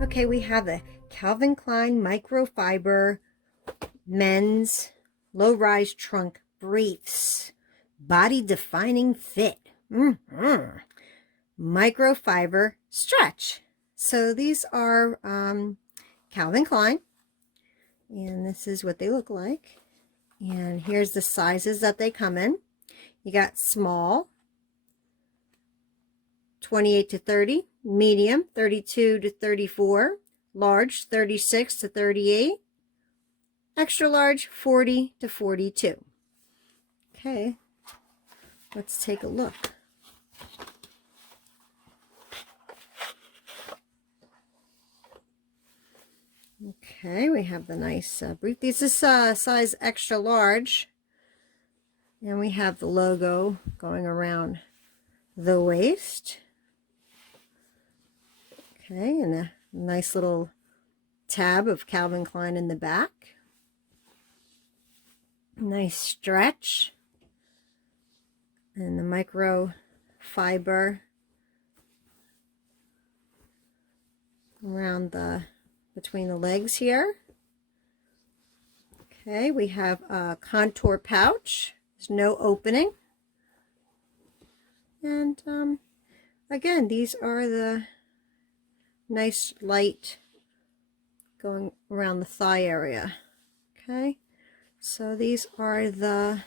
Okay, we have the Calvin Klein microfiber men's low-rise trunk briefs. Body defining fit. Microfiber stretch. So these are Calvin Klein. And this is what they look like. And here's the sizes that they come in. You got small, 28 to 30, medium, 32 to 34, large, 36 to 38, extra large, 40 to 42. Okay, let's take a look. Okay, we have the nice brief. This is size extra large. And we have the logo going around the waist. Okay, and a nice little tab of Calvin Klein in the back. Nice stretch. And the microfiber around between the legs here. Okay, we have a contour pouch. There's no opening. And again, these are the nice light going around the thigh area. Okay, so these are the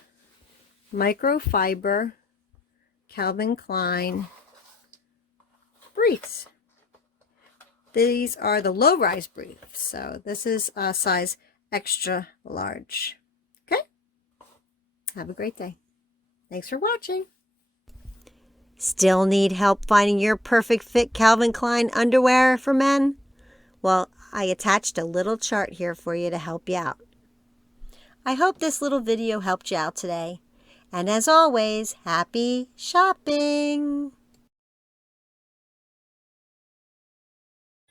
microfiber Calvin Klein briefs. These are the low-rise briefs. So this is a size extra large. Okay? Have a great day. Thanks for watching. Still need help finding your perfect fit Calvin Klein underwear for men? Well, I attached a little chart here for you to help you out. I hope this little video helped you out today. And as always, happy shopping!